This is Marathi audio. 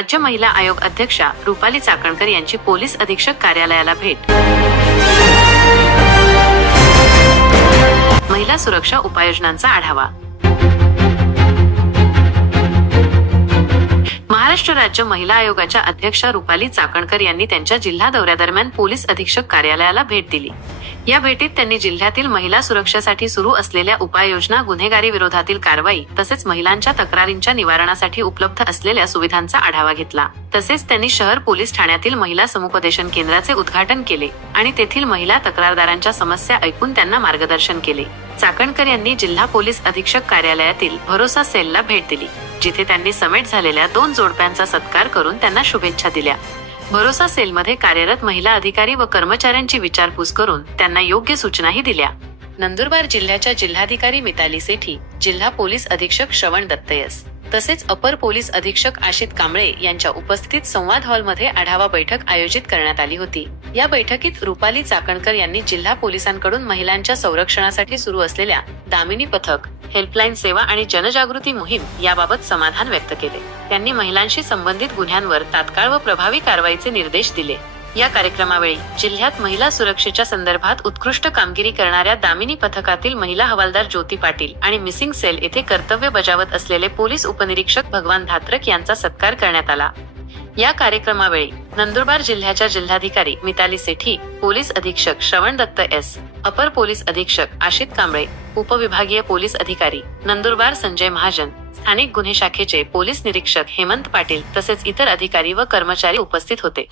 राज्य महिला आयोग अध्यक्षा रुपाली चाकणकर यांची पोलीस अधीक्षक कार्यालयाला भेट। महिला सुरक्षा उपाययोजनांचा आढावा। महाराष्ट्र राज्य महिला आयोगाच्या अध्यक्षा रुपाली चाकणकर यांनी त्यांच्या जिल्हा दौऱ्यादरम्यान पोलीस अधीक्षक कार्यालयाला भेट दिली। या भेटीत त्यांनी जिल्ह्यातील महिला सुरक्षेसाठी सुरू असलेल्या उपाययोजना, गुन्हेगारी विरोधातील कारवाई तसेच महिलांच्या तक्रारींच्या निवारणासाठी उपलब्ध असलेल्या सुविधांचा आढावा घेतला। तसेच त्यांनी शहर पोलीस ठाण्यातील महिला समुपदेशन केंद्राचे उद्घाटन केले आणि तेथील महिला तक्रारदारांच्या समस्या ऐकून त्यांना मार्गदर्शन केले। चाकणकर यांनी जिल्हा पोलीस अधीक्षक कार्यालयातील भरोसा सेलला भेट दिली, जिथे त्यांनी समेट झालेल्या 2 जोडप्यांचा सत्कार करून त्यांना शुभेच्छा दिल्या। भरोसा सेलमध्ये कार्यरत महिला अधिकारी व कर्मचाऱ्यांची विचारपूस करून त्यांना योग्य सूचनाही दिल्या। नंदुरबार जिल्ह्याच्या जिल्हाधिकारी मिताली सेठी, जिल्हा पोलीस अधीक्षक श्रवण दत्त एस तसेच अपर पोलीस अधीक्षक आशित कांबळे यांच्या उपस्थितीत संवाद हॉलमध्ये आढावा बैठक आयोजित करण्यात आली होती। या बैठकीत रुपाली चाकणकर यांनी जिल्हा पोलिसांकडून महिलांच्या संरक्षणासाठी सुरू असलेल्या दामिनी पथक, हेल्पलाईन सेवा आणि जनजागृती मोहीम याबाबत समाधान व्यक्त केले। त्यांनी महिलांशी संबंधित गुन्ह्यांवर तात्काळ व प्रभावी कारवाईचे निर्देश दिले। या कार्यक्रमावेळी जिल्ह्यात महिला सुरक्षेच्या संदर्भात उत्कृष्ट कामगिरी करणाऱ्या दामिनी पथकातील महिला हवालदार ज्योती पाटील आणि मिसिंग सेल येथे कर्तव्य बजावत असलेले पोलीस उपनिरीक्षक भगवान धात्रक यांचा सत्कार करण्यात आला। या कार्यक्रमावेळी नंदुरबार जिल्ह्याच्या जिल्हाधिकारी मिताली सेठी, पोलीस अधीक्षक श्रवण दत्त एस, अपर पोलीस अधीक्षक आशित कांबळे, उपविभागीय पोलीस अधिकारी नंदुरबार संजय महाजन, स्थानिक गुन्हे शाखेचे पोलीस निरीक्षक हेमंत पाटील तसेच इतर अधिकारी व कर्मचारी उपस्थित होते।